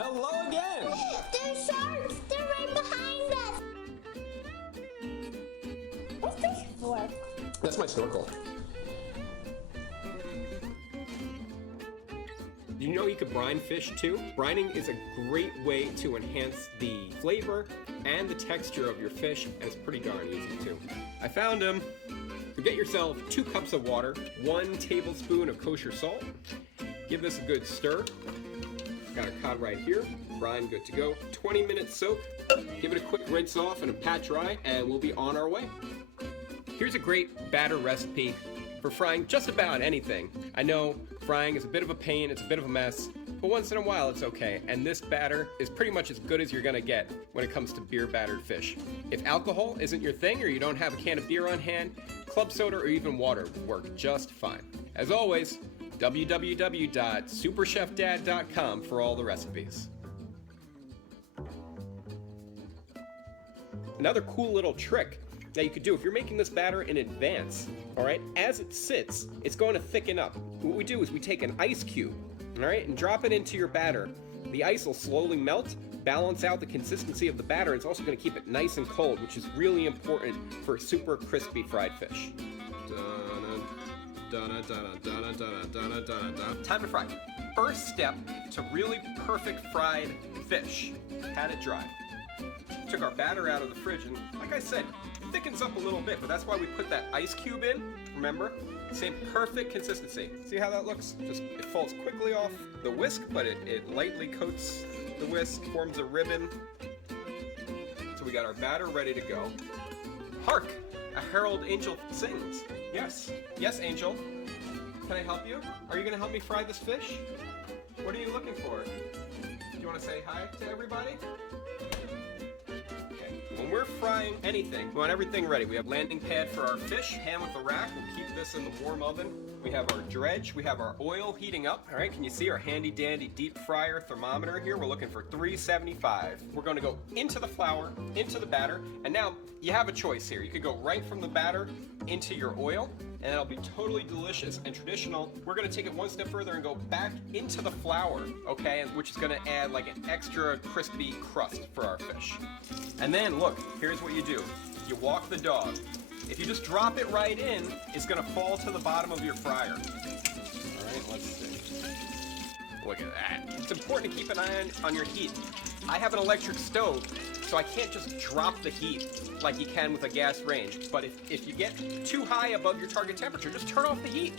Hello again! There's sharks! They're right behind us! What's this for? That's my snorkel. Do you know you could brine fish too? Brining is a great way to enhance the flavor and the texture of your fish, and it's pretty darn easy too. I found him. So get yourself 2 cups of water, 1 tablespoon of kosher salt. Give this a good stir. Got our cod right here. Brine good to go. 20-minute soak. Give it a quick rinse off and a pat dry, and we'll be on our way. Here's a great batter recipe for frying just about anything. I know frying is a bit of a pain, it's a bit of a mess, but once in a while it's okay. And this batter is pretty much as good as you're gonna get when it comes to beer battered fish. If alcohol isn't your thing or you don't have a can of beer on hand, club soda or even water work just fine. As always, www.superchefdad.com for all the recipes. Another cool little trick that you could do if you're making this batter in advance, all right, as it sits, it's going to thicken up. What we do is we take an ice cube, all right, and drop it into your batter. The ice will slowly melt, balance out the consistency of the batter. It's also going to keep it nice and cold, which is really important for super crispy fried fish. Time to fry. First step to really perfect fried fish. Pat it dry. Took our batter out of the fridge, and like I said, it thickens up a little bit, but that's why we put that ice cube in. Remember? Same perfect consistency. See how that looks? Just it falls quickly off the whisk, but it lightly coats the whisk, forms a ribbon. So we got our batter ready to go. Hark! A herald angel sings. Yes. Yes, angel. Can I help you? Are you gonna help me fry this fish? What are you looking for? Do you wanna say hi to everybody? When we're frying anything, we want everything ready. We have landing pad for our fish, pan with the rack. We'll keep this in the warm oven. We have our dredge. We have our oil heating up. All right, can you see our handy dandy deep fryer thermometer here? We're looking for 375. We're going to go into the flour, into the batter, and now you have a choice here. You could go right from the batter into your oil, and it'll be totally delicious and traditional. We're gonna take it one step further and go back into the flour, okay, which is gonna add like an extra crispy crust for our fish. And then look, here's what you do. You walk the dog. If you just drop it right in, it's gonna fall to the bottom of your fryer. All right, let's see. Look at that. It's important to keep an eye on your heat. I have an electric stove, so I can't just drop the heat like you can with a gas range. But if you get too high above your target temperature, just turn off the heat.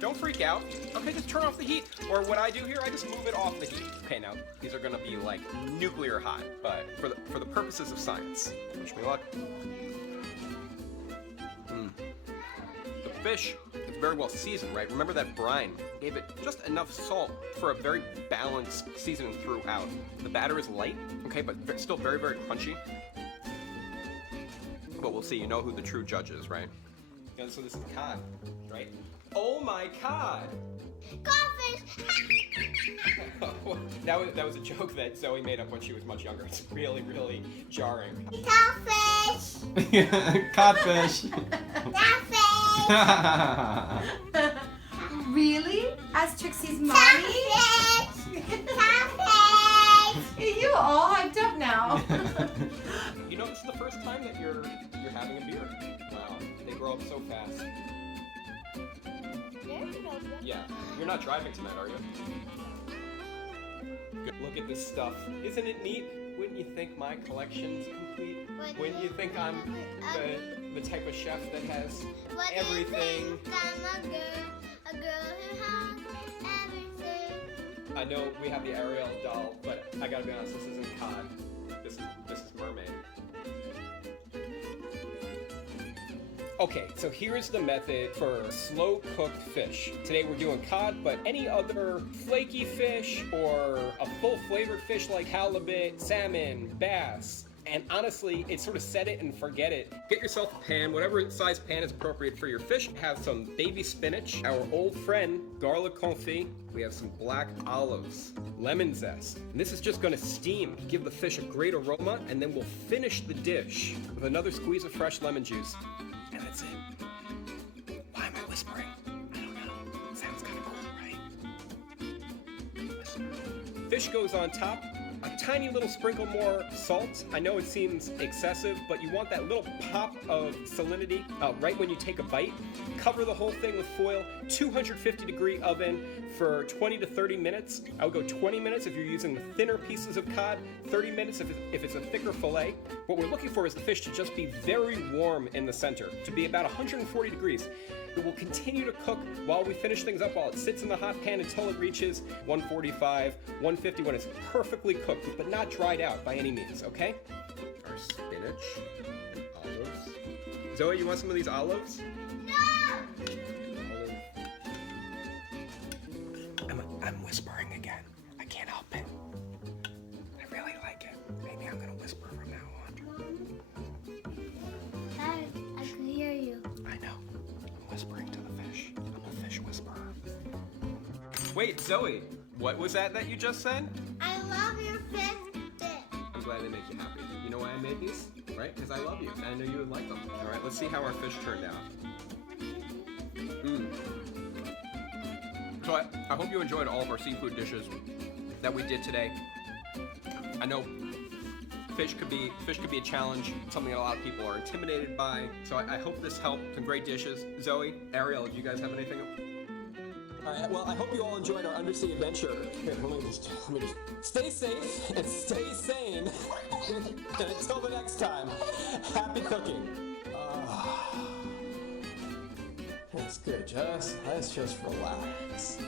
Don't freak out. Okay, just turn off the heat. Or what I do here, I just move it off the heat. Okay, now these are gonna be like nuclear hot, but for the purposes of science. Wish me luck. The fish is very well seasoned, right? Remember that brine gave it just enough salt for a very balanced seasoning throughout. The batter is light, okay, but still very, very crunchy. But we'll see, you know who the true judge is, right? And so this is cod, right? Oh my cod! Codfish! that was a joke that Zoe made up when she was much younger. It's really, really jarring. Codfish! Codfish! Codfish! Really? As Trixie's mommy? Codfish! Codfish! You all hyped up now. You know, this is the first time that you're having a beer. Wow, they grow up so fast. Yeah, you're not driving tonight, are you? Good. Look at this stuff. Isn't it neat? Wouldn't you think my collection's complete? Wouldn't you think I'm the type of chef that has everything? I'm a girl who has everything. I know we have the Ariel doll, but I gotta be honest, this isn't cod. This is mermaid. Okay, so here's the method for slow-cooked fish. Today we're doing cod, but any other flaky fish or a full-flavored fish like halibut, salmon, bass, and honestly, it's sort of set it and forget it. Get yourself a pan, whatever size pan is appropriate for your fish. Have some baby spinach, our old friend, garlic confit. We have some black olives, lemon zest. And this is just gonna steam, give the fish a great aroma, and then we'll finish the dish with another squeeze of fresh lemon juice. And that's it. Why am I whispering? I don't know. It sounds kind of cool, right? Fish goes on top. a tiny little sprinkle more salt. I know it seems excessive, but you want that little pop of salinity right when you take a bite. Cover the whole thing with foil, 250-degree oven for 20 to 30 minutes. I would go 20 minutes if you're using the thinner pieces of cod, 30 minutes if it's a thicker fillet. What we're looking for is the fish to just be very warm in the center, to be about 140 degrees. It will continue to cook while we finish things up, while it sits in the hot pan until it reaches 145, 150 when it's perfectly cooked, but not dried out by any means, okay? Our spinach and olives. Zoe, you want some of these olives? No! I'm whispering again. I can't help it. I really like it. Maybe I'm gonna whisper from now on. Dad, I can hear you. I know. I'm whispering to the fish. I'm a fish whisperer. Wait, Zoe, what was that you just said? I love your fish stick. I'm glad they make you happy. You know why I made these? Right? Because I love you, and I know you would like them. All right, let's see how our fish turned out. So I hope you enjoyed all of our seafood dishes that we did today. I know fish could be a challenge, something that a lot of people are intimidated by. So I hope this helped. Some great dishes. Zoe, Ariel, do you guys have anything? All right, well, I hope you all enjoyed our undersea adventure. Here, let me just stay safe and stay sane. And until the next time, happy cooking. That's good, let's just relax.